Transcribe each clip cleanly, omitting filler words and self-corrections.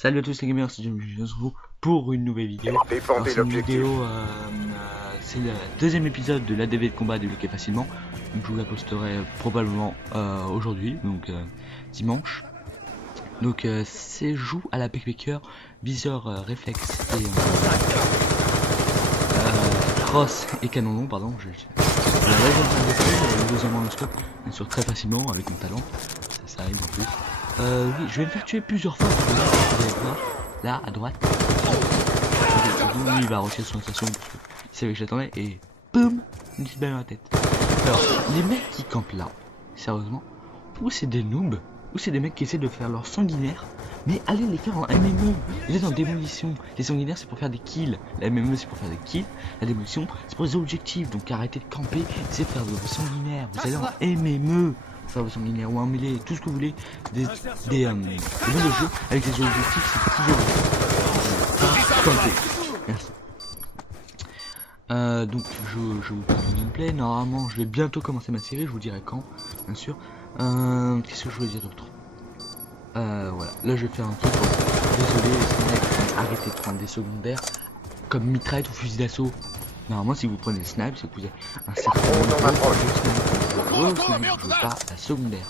Salut à tous les gamers, c'est James, je se retrouve pour une nouvelle vidéo. Défendez l'objectif. C'est le deuxième épisode de l'ADV de combat débloqué facilement. Donc je vous la posterai probablement aujourd'hui, donc dimanche. Donc c'est joue à la backpacker, viseur réflexe et cross et canon long, pardon. Le deuxième en scope, bien sûr très facilement avec mon talent, ça arrive en plus. Oui, je vais me faire tuer plusieurs fois. Vous allez voir, là à droite. Lui, il va retirer son station parce qu'il savait que j'attendais et boum, une petite balle dans la tête. Alors, les mecs qui campent là, sérieusement, ou c'est des noobs, ou c'est des mecs qui essaient de faire leur sanguinaire, mais allez les faire en MME. Vous êtes en démolition. Les sanguinaires c'est pour faire des kills, la MME c'est pour faire des kills, la démolition c'est pour les objectifs. Donc arrêtez de camper, essayez de faire de vos sanguinaires. Vous allez en MME. Faire de sanguinaire ou un mêlée, tout ce que vous voulez, des jeux avec les objectifs, c'est toujours merci. Donc je vous parle de gameplay. Normalement je vais bientôt commencer ma série, je vous dirai quand, bien sûr. Qu'est-ce que je voulais dire d'autre? Voilà, là je vais faire un truc. Désolé les mecs, arrêtez de prendre des secondaires comme mitraillette ou fusil d'assaut. Normalement si vous prenez le snipe, c'est que vous avez un certain nombre de pas la secondaire.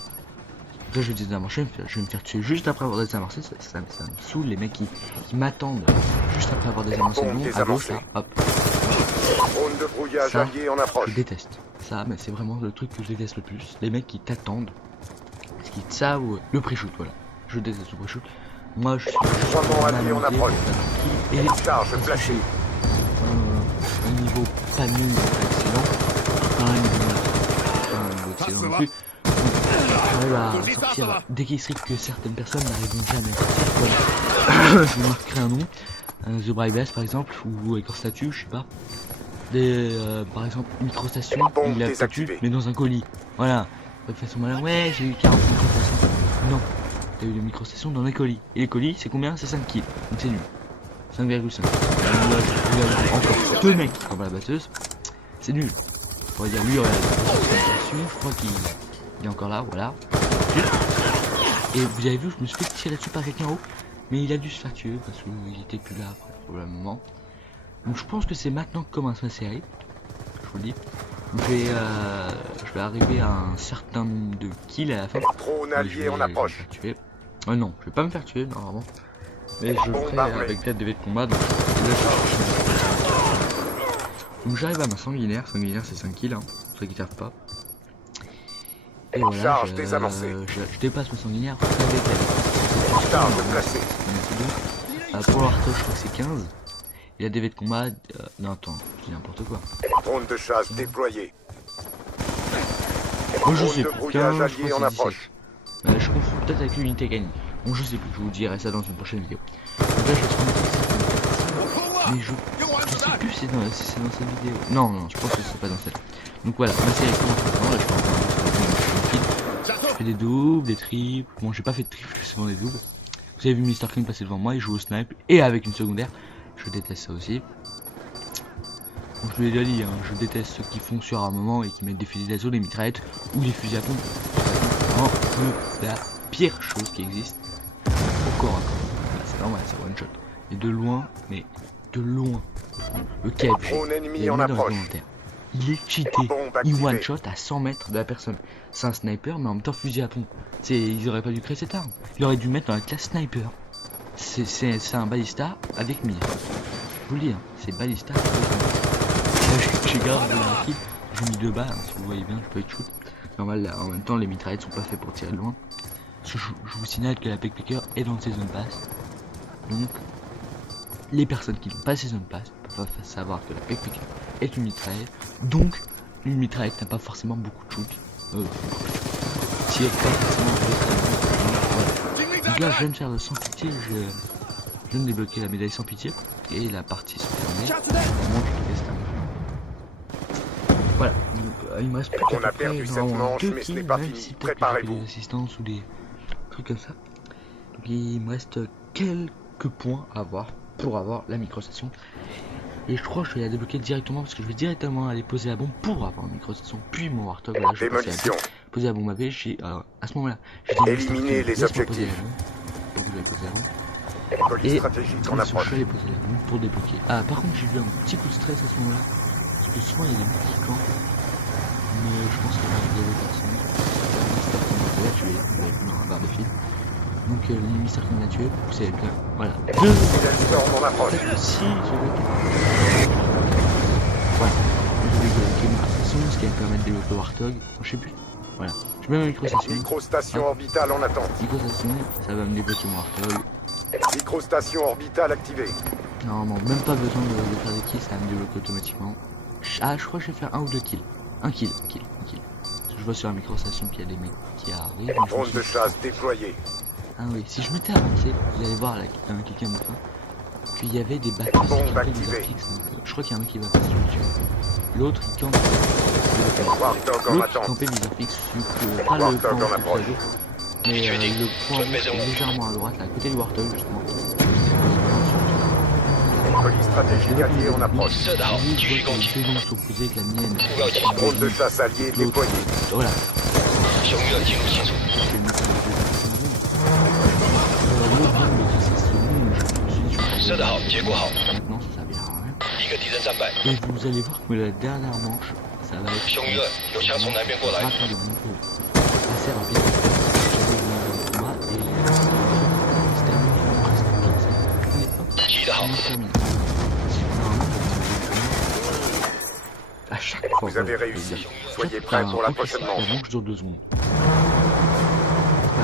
Là je vais désamorcer, je vais me faire tuer juste après avoir désamorcé, ça me saoule les mecs qui m'attendent juste après avoir désamorcé le long, à gauche là, hop. Drone de brouillage Ça, allié en approche. je déteste. Ça, mais c'est vraiment le truc que je déteste le plus. Les mecs qui t'attendent. Parce qu'ils savent le pré-shoot, voilà. Je déteste le pré-shoot. Moi je suis Dronement allié en approche. et Charge flashée. un niveau pas nul, pas excellent. Pas un niveau excellent non plus. J'arrive à sortir dès qu'il serait que certaines personnes n'arriveront jamais à sortir. Voilà. Je vous marquerai un nom. The Brightest par exemple, ou Ecor Statue, je sais pas. Par exemple, microstation, il l'a statue, mais dans un colis. Voilà. De façon malin, ouais, j'ai eu 40 microstations. Non, t'as eu des microstations dans les colis. Et les colis, c'est combien? C'est 5 kills. Donc c'est nul. 5,5. Encore 2 mecs qui campent à la batteuse. C'est nul. On va dire lui, regarde. Je crois qu'il est encore là, voilà. Et vous avez vu, je me suis fait tirer dessus par quelqu'un en haut. Mais il a dû se faire tuer parce qu'il était plus là après, probablement. Donc je pense que c'est maintenant que commence ma série. Je vous le dis. Je vais arriver à un certain nombre de kills à la fin. Drone allié en approche. Non, je vais pas me faire tuer normalement. Mais je le ferai avec l'aide de V de combat. Donc, j'arrive à ma sanguinaire. Sanguinaire c'est 5 kills, hein, pour ceux qui savent pas. Et voilà, Charge désamorcée. je dépasse ma sanguinaire. Charge placée. Pour l'arto je crois que c'est 15. Il a des V de combat. Non attends, je dis n'importe quoi. Drone de chasse déployé. Moi je sais Drone de plus, brouillage 15, allié en approche. je confonds peut-être avec l'unité gagnée. Bon je sais plus, je vous dirai ça dans une prochaine vidéo. Donc là je vais mais je sais plus si c'est dans cette vidéo. Non, je pense que c'est pas dans celle. Donc voilà, ma série commence maintenant. Là je fais des doubles, des triples. Bon j'ai pas fait de triples, je fais souvent des doubles. Vous avez vu Mr. Clean passer devant moi, il joue au snipe et avec une secondaire. Je déteste ça aussi. Donc je vous l'ai déjà dit, hein, je déteste ceux qui font sur un moment et qui mettent des fusils d'assaut, des mitraillettes ou des fusils à pompe. C'est vraiment la pire chose qui existe. Encore un coup. C'est normal, c'est one shot. Et de loin, mais de loin. Le KFG, Drone ennemi en approche. il est cheaté. Il one shot à 100 mètres de la personne. C'est un sniper, mais en même temps fusil à pompe. Ils auraient pas dû créer cette arme. Ils auraient dû mettre dans la classe sniper. C'est un balista avec mire. Je vous le dis, hein, c'est balista. J'ai gardé un kill, j'ai mis 2 balles, hein, si vous voyez bien, je peux être shoot. Normal, là, en même temps, les mitraillettes sont pas faites pour tirer de loin. Parce que je vous signale que la backpacker est dans le season pass. Donc, les personnes qui n'ont pas season pass peuvent pas savoir que la backpacker est une mitraillette. Donc, une mitraillette n'a pas forcément beaucoup de shoot. Tire pas forcément voilà. Donc là, je viens de faire le sans pitié, je viens de débloquer la médaille sans pitié. Et la partie se termine. Voilà, donc il me reste plus qu'à On a perdu cette manche, mais ce n'est pas fini. Préparez-vous. Des assistances ou des trucs comme ça. Donc il me reste quelques points à avoir pour avoir la microstation. Et je crois que je vais la débloquer directement parce que je vais directement aller poser la bombe pour avoir la microstation. Puis mon Warthog, là, je vais poser la bombe à ce moment-là, j'ai éliminer les objectifs. Donc vous allez poser la bombe. Colis Et stratégique en ils sont approche. chauds à les poser la bombe pour débloquer. Ah, par contre, j'ai eu un petit coup de stress à ce moment-là. Parce que souvent, il y a des petits camps. Mais je pense qu'il va arriver des personnes. Mister King l'a tué, vous l'avez vu dans un barre de film. Donc, Mister King l'a tué, vous savez bien. Voilà. Fidèle storm en approche. Si, je vais. Voilà. Je vais débloquer microstation, ce qui va me permettre de débloquer Warthog. Je sais plus. Voilà. Je mets ma microstation. Microstation orbitale en attente. Microstation, ça va me débloquer mon Warthog. Microstation orbitale activée. Normalement, même pas besoin de faire des kills, ça va me débloquer automatiquement. Ah, je crois que je vais faire 1 ou 2 kills. Un kill. Parce que je vois sur la microstation qu'il y a des mecs qui arrivent. Drone de chasse déployé. Ah oui, si je m'étais avancé, vous allez voir là, quelqu'un me fait qu'il y avait des bacs qui Bombe campaient activée. Bizarfix, donc je crois qu'il y a un mec qui va passer le tuer. L'autre il campe. Warthog en L'autre attente. campait Bizarfix, pas le Warthog point en tout approche. à jour, mais le point légèrement à droite, là, à côté du Warthog justement. Colis stratégique allié en approche. Vous voyez que les deux bombes sont posées avec la mienne. Drone de chasse allié déployé. Voilà. 雄越进入清楚， 射得好，结果好， Maintenant ça servira à rien. 一个敌人战败。 Et vous allez voir que la dernière manche, ça va être 雄越有枪从南边过来， rapide au niveau assez rapide. Je vais venir vers moi et c'est terminé en presque 15 secondes. Allez hop, 踢得好 on，a terminé. À chaque fois. Vous avez réussi. Soyez prêts pour la prochaine manche. La manche dure 2 secondes. Par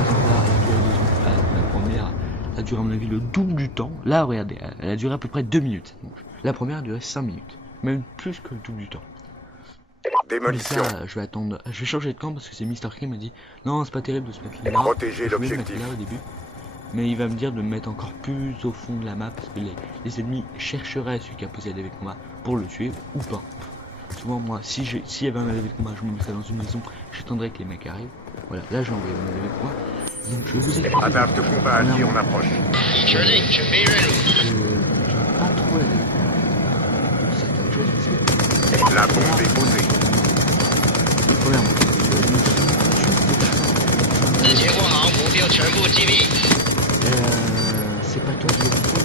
exemple là, elle a duré 2 secondes. La première a duré à mon avis le double du temps. Là, regardez, elle a duré à peu près 2 minutes cette manche. La première a duré 5 minutes. Même plus que le double du temps. Démolition. Donc là, je vais attendre. Je vais changer de camp parce que c'est Mister King qui m'a dit non, c'est pas terrible de se mettre là. Protéger Je voulais me mettre l'objectif. là au début. Mais il va me dire de me mettre encore plus au fond de la map parce que les ennemis chercheraient celui qui a posé la levé de combat pour le tuer ou pas. Souvent moi, s'il y avait un levé de combat, je me mettrais dans une maison, j'attendrais que les mecs arrivent. Voilà, là j'ai envoyé mon levé de combat. Donc je vais vous expliquer. Radar de combat allié en approche. 已确定准备任务。 J'aime pas trop la levé de certaines choses parce que La bombe est posée. premièrement, 情况好，目标全部击毙。 c'est pas toi qui le faut.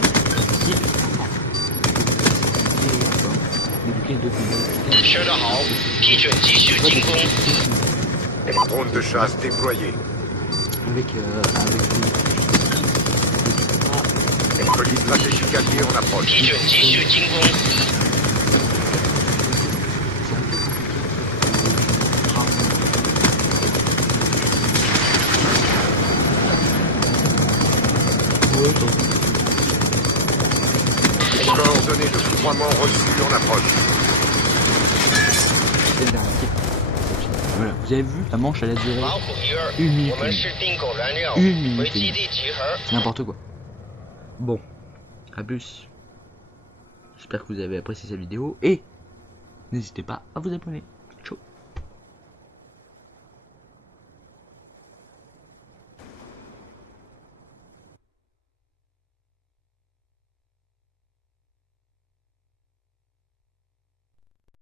Débloquer deux combats. 射得好，批准继续进攻。 Drone de chasse déployé. Avec Colis stratégique allié en approche. 批准继续进攻。 Coordonnées de foudroiement reçues en approche. C'est le dernier kill. Voilà, vous avez vu, la manche elle a duré 老虎一二， 1 minute. 我们是订购燃料， 1 minute. 回基地集合。 C'est n'importe quoi. Bon, à plus. J'espère que vous avez apprécié cette vidéo et n'hésitez pas à vous abonner.